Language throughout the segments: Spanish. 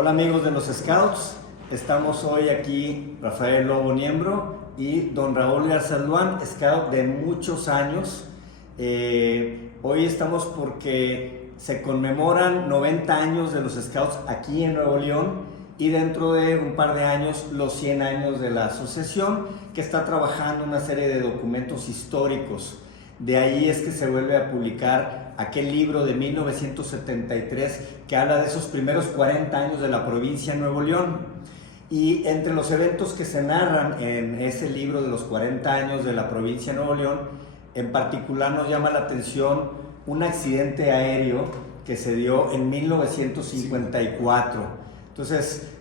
Hola amigos de los Scouts, estamos hoy aquí Rafael Lobo Niembro y don Raúl Garzalduán, Scout de muchos años. Hoy estamos porque se conmemoran 90 años de los Scouts aquí en Nuevo León y dentro de un par de años los 100 años de la asociación, que está trabajando una serie de documentos históricos. De ahí es que se vuelve a publicar aquel libro de 1973 que habla de esos primeros 40 años de la provincia de Nuevo León. Y entre los eventos que se narran en ese libro de los 40 años de la provincia de Nuevo León, en particular nos llama la atención un accidente aéreo que se dio en 1954. Entonces,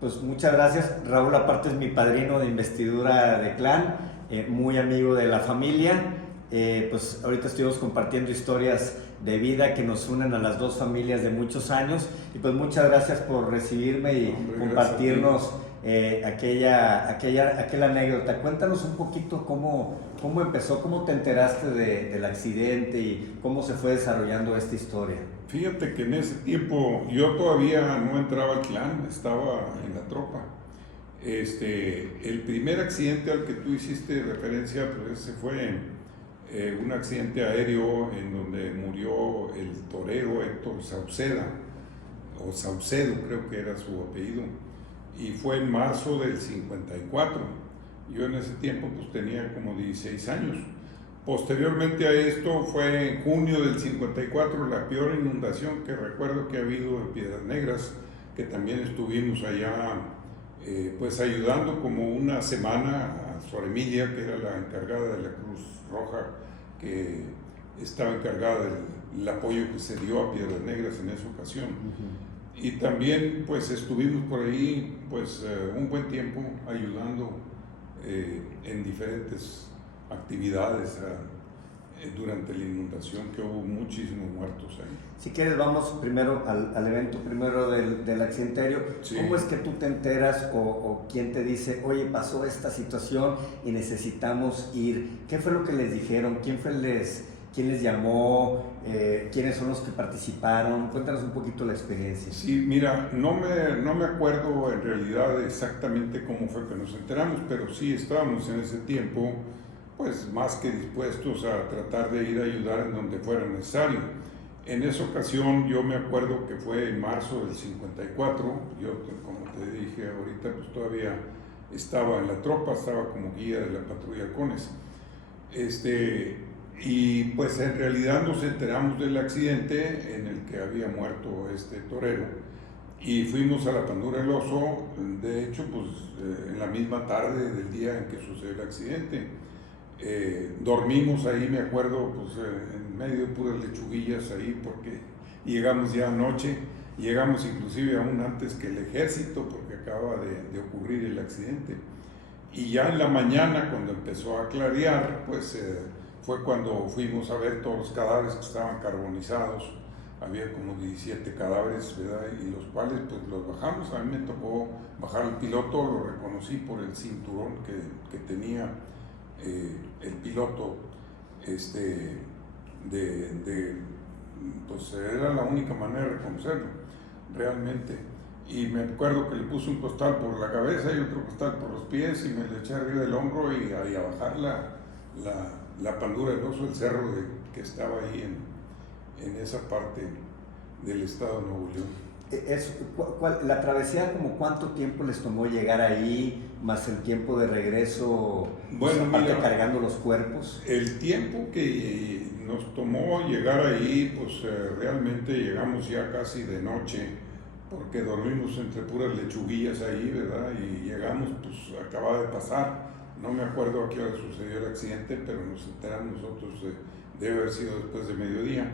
pues muchas gracias. Raúl aparte es mi padrino de investidura de clan, muy amigo de la familia. Pues ahorita estuvimos compartiendo historias de vida que nos unen a las dos familias de muchos años, y pues muchas gracias por recibirme y compartirnos aquella anécdota. Cuéntanos un poquito cómo empezó, cómo te enteraste del accidente y cómo se fue desarrollando esta historia. Fíjate que en ese tiempo yo todavía no entraba al clan, estaba en la tropa. El primer accidente al que tú hiciste referencia, pues ese fue un accidente aéreo en donde murió el torero Héctor Sauceda, o Saucedo creo que era su apellido, y fue en marzo del 54. Yo en ese tiempo pues tenía como 16 años. Posteriormente a esto fue en junio del 54 la peor inundación que recuerdo que ha habido en Piedras Negras, que también estuvimos allá pues ayudando como una semana a Sor Emilia, que era la encargada de la Cruz Roja, que estaba encargada del apoyo que se dio a Piedras Negras en esa ocasión. Y también pues estuvimos por ahí pues un buen tiempo ayudando en diferentes actividades durante la inundación, que hubo muchísimos muertos ahí. Si quieres vamos primero al evento primero del accidente aéreo. Sí. ¿Cómo es que tú te enteras o quién te dice, oye, pasó esta situación y necesitamos ir? ¿Qué fue lo que les dijeron? ¿Quién les llamó? ¿Quiénes son los que participaron? Cuéntanos un poquito la experiencia. Sí, mira, no me acuerdo en realidad exactamente cómo fue que nos enteramos, pero sí estábamos en ese tiempo pues más que dispuestos a tratar de ir a ayudar en donde fuera necesario. En esa ocasión yo me acuerdo que fue en marzo del 54, yo como te dije ahorita pues todavía estaba en la tropa, estaba como guía de la patrulla Halcones. Y pues en realidad nos enteramos del accidente en el que había muerto este torero y fuimos a la Pandura del Oso, de hecho pues en la misma tarde del día en que sucedió el accidente. Dormimos ahí, me acuerdo, pues en medio de puras lechuguillas ahí, porque llegamos ya anoche, llegamos inclusive aún antes que el ejército, porque acaba de ocurrir el accidente. Y ya en la mañana, cuando empezó a clarear, pues fue cuando fuimos a ver todos los cadáveres que estaban carbonizados. Había como 17 cadáveres, ¿verdad? Y los cuales pues los bajamos. A mí me tocó bajar el piloto, lo reconocí por el cinturón que tenía el piloto, pues era la única manera de reconocerlo realmente. Y me acuerdo que le puse un costal por la cabeza y otro costal por los pies y me le eché arriba del hombro y a bajar la Pandura del Oso, el cerro que estaba ahí en esa parte del estado de Nuevo León. La travesía, como cuánto tiempo les tomó llegar ahí, más el tiempo de regreso, bueno, aparte mira, cargando los cuerpos? El tiempo que nos tomó llegar ahí, pues realmente llegamos ya casi de noche, porque dormimos entre puras lechuguillas ahí, ¿verdad? Y llegamos, pues acababa de pasar, no me acuerdo a qué hora sucedió el accidente, pero nos enteramos nosotros, debe haber sido después de mediodía.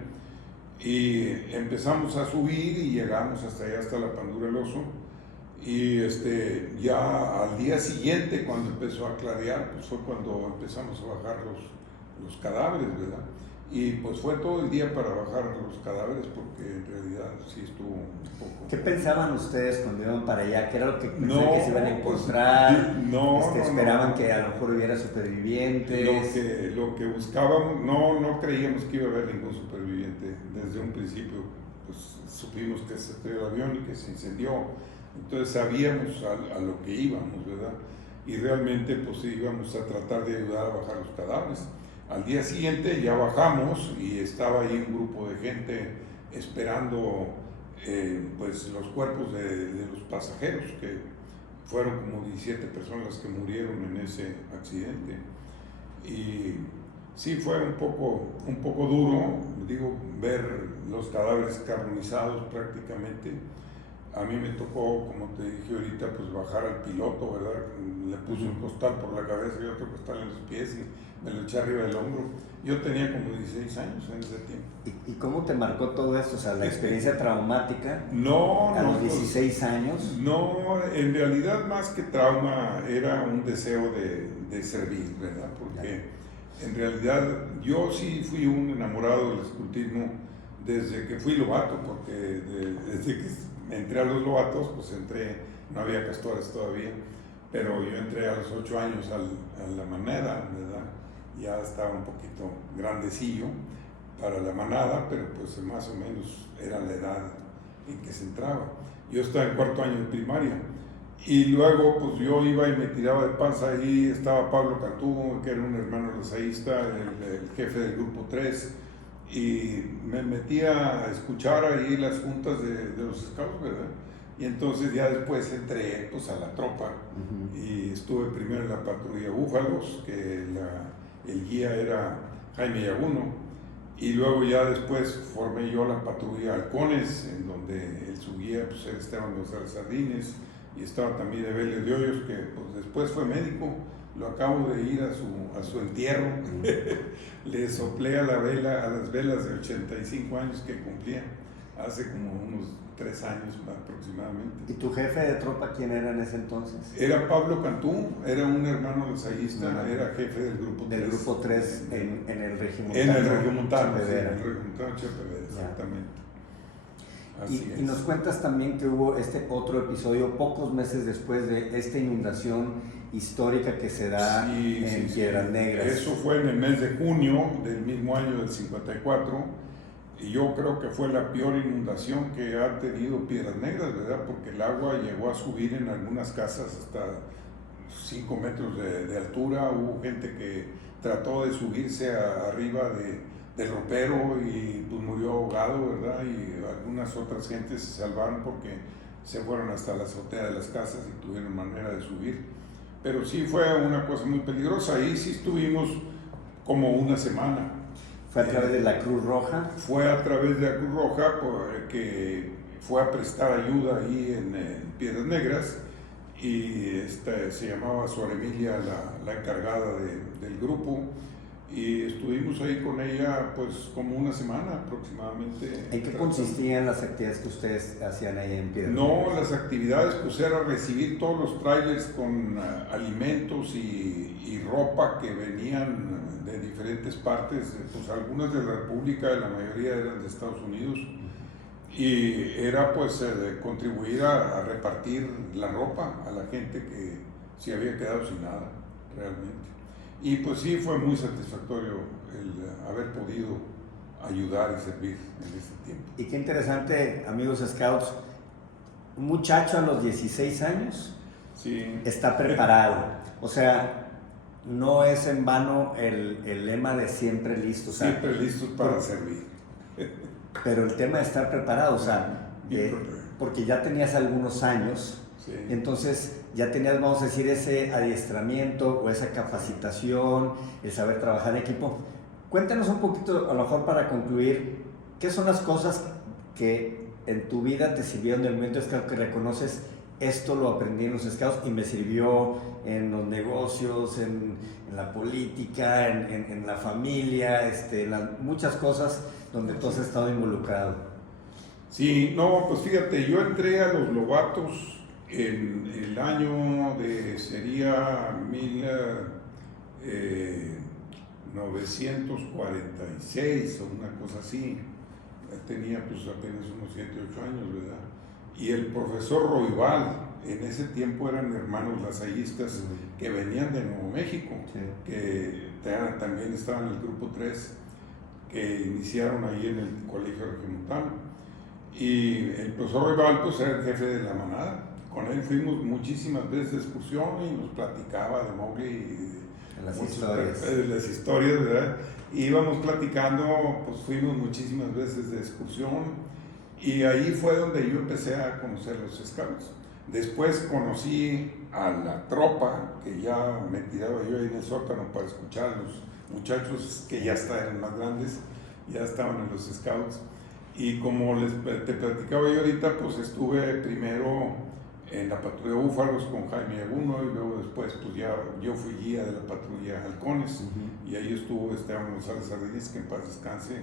Y empezamos a subir y llegamos hasta allá, hasta la Pandura del Oso. Y ya al día siguiente, cuando empezó a clarear, pues fue cuando empezamos a bajar los cadáveres, ¿verdad? Y pues fue todo el día para bajar los cadáveres, porque en realidad sí estuvo un poco... ¿Qué pensaban ustedes cuando iban para allá? ¿Qué era lo que pensaban que se iban a encontrar? Pues, ¿Esperaban que a lo mejor hubiera supervivientes? Lo que buscábamos, no creíamos que iba a haber ningún superviviente desde un principio. pues supimos que se estrelló el avión y que se incendió. Entonces sabíamos a lo que íbamos, ¿verdad? Y realmente pues íbamos a tratar de ayudar a bajar los cadáveres. Al día siguiente ya bajamos y estaba ahí un grupo de gente esperando pues los cuerpos de los pasajeros, que fueron como 17 personas las que murieron en ese accidente. Y sí fue un poco duro, digo, ver los cadáveres carbonizados prácticamente. A mí me tocó, como te dije ahorita, pues bajar al piloto, ¿verdad? Le puse un costal por la cabeza y otro costal en los pies y me lo eché arriba del hombro. Yo tenía como 16 años en ese tiempo. ¿Y cómo te marcó todo esto? O sea, la experiencia traumática a los 16 años. No, en realidad más que trauma era un deseo de servir, ¿verdad? Porque en realidad yo sí fui un enamorado del escultismo desde que fui lobato, porque desde que entré a los lobatos, pues no había castores todavía, pero yo entré a los 8 años a la manada, ¿verdad? Ya estaba un poquito grandecillo para la manada, pero pues más o menos era la edad en que se entraba. Yo estaba en 4º año de primaria y luego pues yo iba y me tiraba de panza. Ahí estaba Pablo Cantú, que era un hermano lasalleísta, el jefe del grupo 3, y me metía a escuchar ahí las juntas de los scouts, ¿verdad? Y entonces ya después entré pues a la tropa y estuve primero en la patrulla Búfalos, que el guía era Jaime Yaguno, y luego ya después formé yo la patrulla Halcones, en donde el subguía pues era Esteban González Sardines, y estaba también Evelio de Hoyos, que pues después fue médico. Lo acabo de ir a su entierro. Le soplé a las velas de 85 años que cumplía, hace como unos 3 años aproximadamente. ¿Y tu jefe de tropa quién era en ese entonces? Era Pablo Cantú, era un hermano lasallista, era jefe del grupo 3. Del grupo 3 en el regimontano. En el regimontano, Chepevera. sí, en el regimontano Chepevera, exactamente. Y nos cuentas también que hubo este otro episodio pocos meses después de esta inundación histórica que se da en Piedras Negras. Eso fue en el mes de junio del mismo año del 54, y yo creo que fue la peor inundación que ha tenido Piedras Negras, ¿verdad? Porque el agua llegó a subir en algunas casas hasta 5 metros de altura. Hubo gente que trató de subirse arriba del ropero y pues murió ahogado, ¿verdad? Y algunas otras gentes se salvaron porque se fueron hasta la azotea de las casas y tuvieron manera de subir. Pero sí fue una cosa muy peligrosa. Ahí sí estuvimos como una semana. ¿Fue a través de la Cruz Roja? Fue a través de la Cruz Roja, que fue a prestar ayuda ahí en Piedras Negras, y se llamaba Sor Emilia la encargada del grupo, y estuvimos ahí con ella pues como una semana aproximadamente. ¿En qué consistían las actividades que ustedes hacían ahí en Piedras No, Negras? las actividades pues era recibir todos los trailers con alimentos y ropa que venían de diferentes partes, pues algunas de la República, la mayoría eran de Estados Unidos, y era pues contribuir a repartir la ropa a la gente que se había quedado sin nada realmente. Y pues sí, fue muy satisfactorio el haber podido ayudar y servir en ese tiempo. Y qué interesante, amigos scouts, un muchacho a los 16 años está preparado. O sea, no es en vano el lema de siempre listos. Siempre listos para servir. Pero el tema de estar preparado, o sea, porque ya tenías algunos años, entonces ya tenías, vamos a decir, ese adiestramiento o esa capacitación, el saber trabajar en equipo. Cuéntanos un poquito, a lo mejor para concluir, ¿qué son las cosas que en tu vida te sirvieron del momento scout que reconoces? Esto lo aprendí en los scouts y me sirvió en los negocios, en la política, en la familia, muchas cosas donde tú has estado involucrado. Sí, no, pues fíjate, yo entré a los lobatos en el año sería 1946 o una cosa así. Tenía pues apenas unos 7, 8 años, ¿verdad? Y el profesor Roibal, en ese tiempo eran hermanos lasallistas que venían de Nuevo México, que también estaban en el grupo 3, que iniciaron ahí en el colegio regimontano. Y el profesor Roybal pues era el jefe de la manada. Con él fuimos muchísimas veces de excursión y nos platicaba de Mowgli y de las historias, ¿verdad? Íbamos platicando, pues fuimos muchísimas veces de excursión y ahí fue donde yo empecé a conocer los scouts. Después conocí a la tropa, que ya me tiraba yo ahí en el sótano para escuchar a los muchachos que ya eran más grandes, ya estaban en los scouts. Y como te platicaba yo ahorita, pues estuve primero en la patrulla Búfalos con Jaime Aguno y luego después pues ya yo fui guía de la patrulla Halcones y ahí estuvo Esteban González Sardines, que en paz descanse,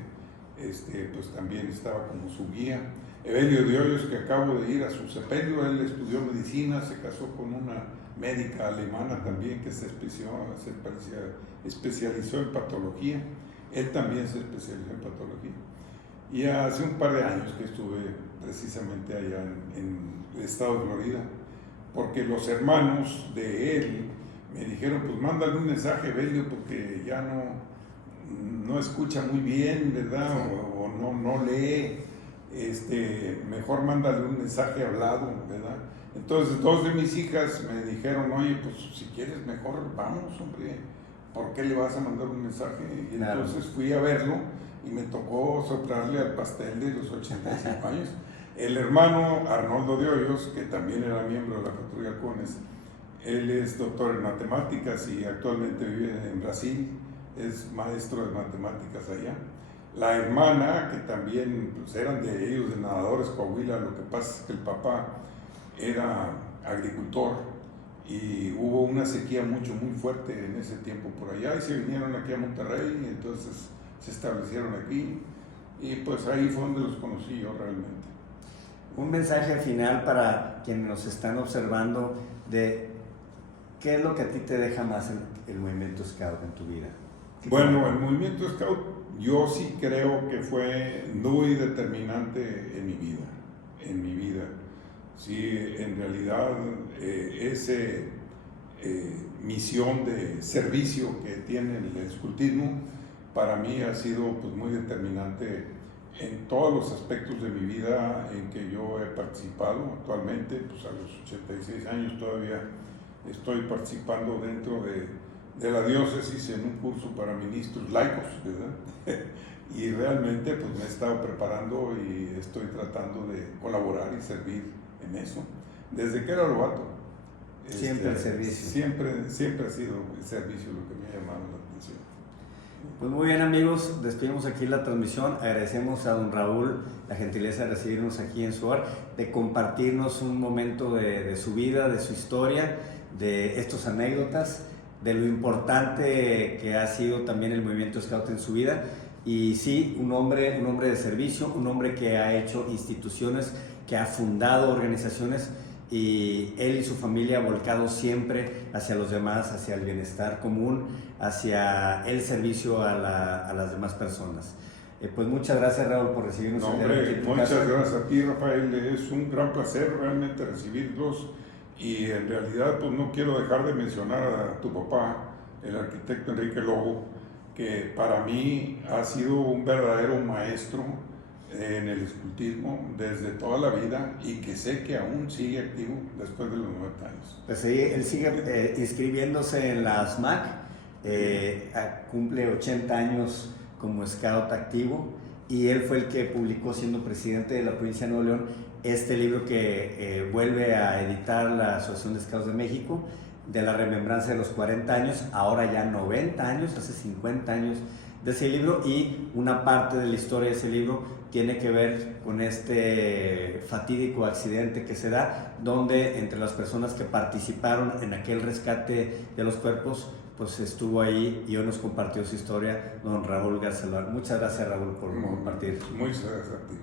pues también estaba como su guía. Evelio de Hoyos, que acabo de ir a su sepelio, él estudió medicina, se casó con una médica alemana también que se especializó en patología, él también se especializó en patología. Y hace un par de años que estuve precisamente allá en el estado de Florida, porque los hermanos de él me dijeron, pues mándale un mensaje a Evelio porque ya no escucha muy bien, ¿verdad? O no lee, mejor mándale un mensaje hablado, ¿verdad? Entonces dos de mis hijas me dijeron, oye, pues si quieres mejor vamos, hombre, ¿por qué le vas a mandar un mensaje? Y claro. Entonces fui a verlo y me tocó soplarle al pastel de los 85 años. El hermano Arnoldo de Hoyos, que también era miembro de la patrulla Halcones, él es doctor en matemáticas y actualmente vive en Brasil, es maestro de matemáticas allá. La hermana, que también pues, eran de ellos, de Nadadores Coahuila, lo que pasa es que el papá era agricultor y hubo una sequía muy fuerte en ese tiempo por allá y se vinieron aquí a Monterrey y entonces se establecieron aquí y pues ahí fue donde los conocí yo realmente. Un mensaje final para quienes nos están observando de qué es lo que a ti te deja más el movimiento Scout en tu vida. Bueno, el movimiento Scout yo sí creo que fue muy determinante en mi vida. Sí, en realidad esa misión de servicio que tiene el escultismo para mí ha sido pues, muy determinante en todos los aspectos de mi vida en que yo he participado. Actualmente, pues a los 86 años todavía estoy participando dentro de la diócesis en un curso para ministros laicos, ¿verdad? Y realmente pues me he estado preparando y estoy tratando de colaborar y servir en eso. Desde que era novato. Siempre el servicio. Siempre ha sido el servicio lo que me ha llamado la atención. Pues muy bien amigos, despedimos aquí la transmisión, agradecemos a don Raúl la gentileza de recibirnos aquí en su hogar, de compartirnos un momento de su vida, de su historia, de estas anécdotas, de lo importante que ha sido también el movimiento Scout en su vida y sí, un hombre de servicio, un hombre que ha hecho instituciones, que ha fundado organizaciones y él y su familia volcado siempre hacia los demás, hacia el bienestar común, hacia el servicio a las demás personas. Pues muchas gracias Raúl por recibirnos. Muchas gracias a ti Rafael, es un gran placer realmente recibirlos y en realidad pues no quiero dejar de mencionar a tu papá, el arquitecto Enrique Lobo, que para mí ha sido un verdadero maestro en el escultismo desde toda la vida y que sé que aún sigue activo después de los 90 años. Pues sí, él sigue inscribiéndose en la SMAC, cumple 80 años como scout activo y él fue el que publicó, siendo presidente de la provincia de Nuevo León, este libro que vuelve a editar la Asociación de Scouts de México, de la remembranza de los 40 años, ahora ya 90 años, hace 50 años de ese libro, y una parte de la historia de ese libro tiene que ver con este fatídico accidente que se da, donde entre las personas que participaron en aquel rescate de los cuerpos, pues estuvo ahí y hoy nos compartió su historia don Raúl Garza Luan. Muchas gracias Raúl por compartir. Muchas gracias a ti.